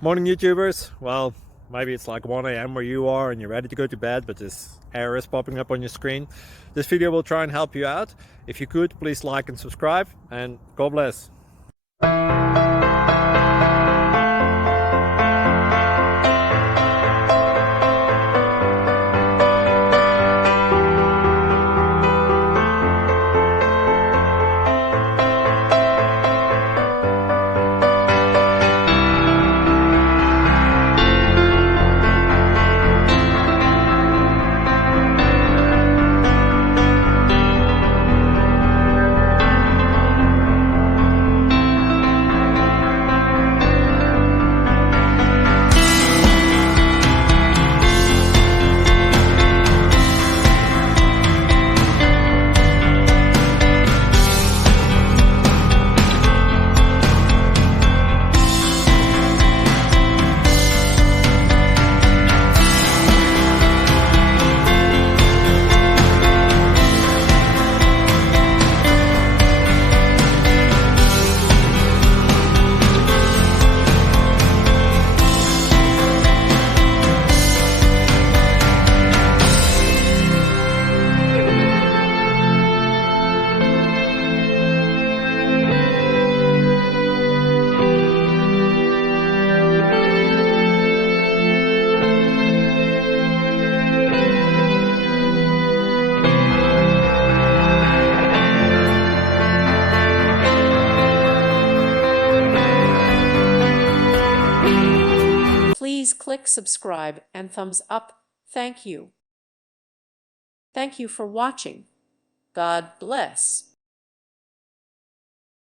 Morning YouTubers. Well, maybe it's like 1 a.m. where you are and you're ready to go to bed, but this error is popping up on your screen. This video will try and help you out. If you could, please like and subscribe, and God bless. Please click subscribe and thumbs up. Thank you. Thank you for watching. God bless.